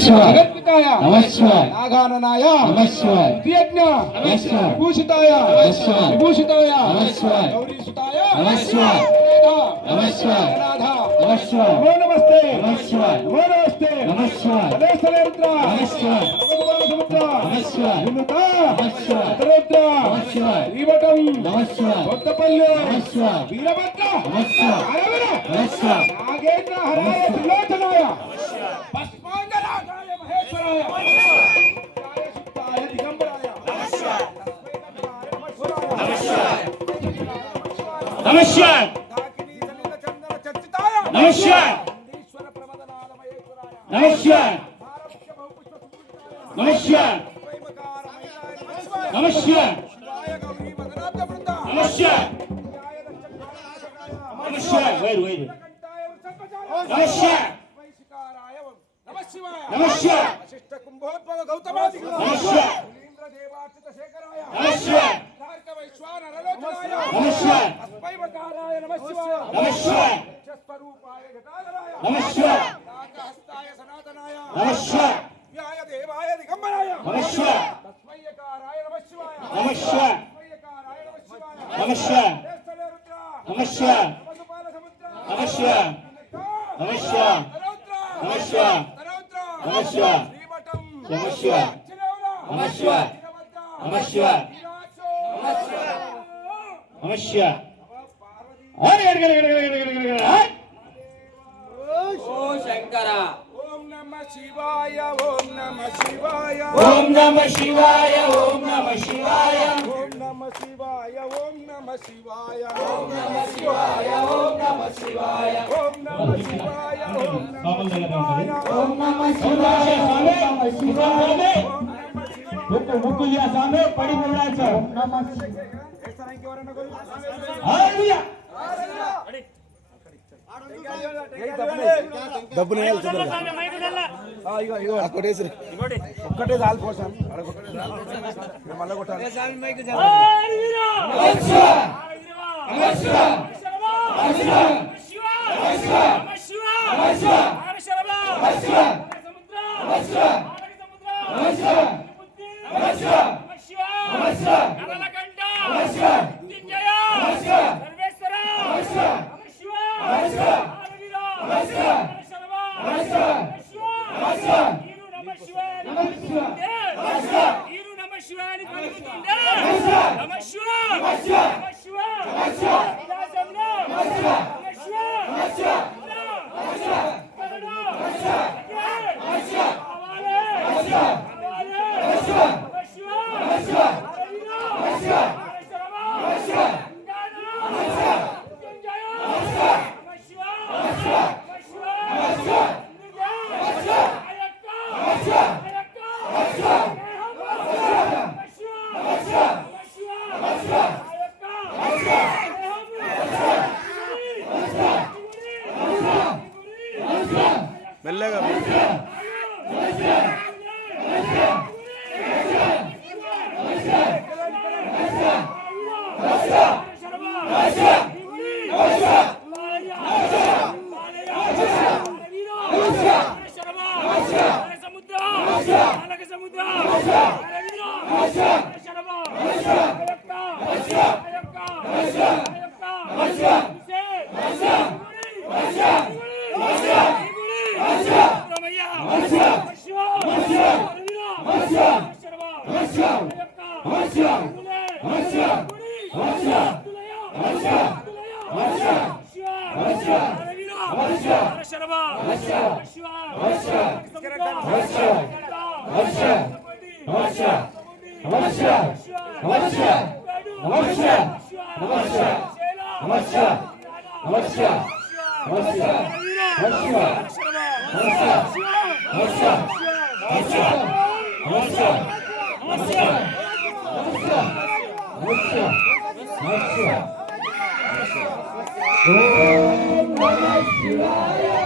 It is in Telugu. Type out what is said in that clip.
शिवाय जगत्पिताय नमः शिवाय नागाननाय नमः शिवाय द्वियज्ञ नमः शिवाय विभूषिताय नमः शिवाय विभूषिताय नमः शिवाय गौरीसुताय नमः शिवाय नमः शिवाय नमः शिवाय नमो नमस्ते नमः शिवाय नमो नमस्ते नमः शिवाय तले स्थले रुद्र नमः शिवाय भगवान समुद्र नमः शिवाय विनुत नमः शिवाय रुद्र नमः शिवाय శ్రీవటం नमः शिवाय కొత్తపల్లి नमः शिवाय వీరభద్ర नमः शिवाय ఆరవర नमः शिवाय నాగేంద్ర హరాయ త్రిలోచనాయ భస్మాంగరాగాయ మహేశ్వరాయ శుద్ధాయ దిగంబరాయ నమః శివాయ नमः शिवाय దాకిని సలిల చందన చర్చితాయ नमः शिवाय ఈశ్వర ప్రమదనాద మహేశ్వరాయ नमः शिवाय భారత బహుపుష్ప సుపూజితాయ नमः शिवाय వైమకార మహిళాయ నమః శివాయ नमः शिवाय శివాయ గౌరీ మదనాథ వృంద नमः शिवाय న్యాయ దక్షిణాయ नमः शिवाय वैर కంఠాయ వృషభజాయ नमः शिवाय వైశికారాయ నమః శివాయ नमः शिवाय వశిష్ఠ కుంభోద్భవ గౌతమాది नमः शिवाय ఇంద్ర దేవార్చిత శేఖరాయ नमः शिवाय ధార్క వైశ్వానరలోచనాయ नमः शिवाय అస్మైవకారాయ నమః శివాయ नमः शिवाय స్వరూపాయ ఘటాధరాయ नमः शिवाय నాగహస్తాయ సనాతనాయ नमः शिवाय వ్యాయ దేవాయ దిగంబరాయ नमः शिवाय తస్మయ్యకారాయ నమః శివాయ नमः शिवाय తస్మయ్యకారాయ నమః శివాయ नमः शिवाय దేశలే రుద్ర नमः शिवाय నమఃపాల సముద్ర नमः शिवाय नमः शिवाय తరౌద్ర नमः शिवाय తరౌద్ర नमः शिवाय శ్రీమఠం नमः शिवाय చిరవర नमः शिवाय नमः शिवाय नमः शिवाय अरे ఓ శంకర ఓం నమః శివాయ ఓం నమః శివాయ ओम नमः शिवाय ओम नमः शिवाय ఓం నమః శివాయ ఓం నమः శివాయ ओम नमः शिवाय ओम नमः शिवाय ఓం నమః శివాయ ఓం నమః శివాయ ओम नमः शिवाय ओम नमः शिवाय मुक्कु लिया सामने पड़ी बोलायचं ओम नमः हालेलुया డబ్బులు కొట్టేసి ఒక్కటే చాలు పోసాను మళ్ళీ కొట్టాలి మెల్లగా ओम नमः शिवाय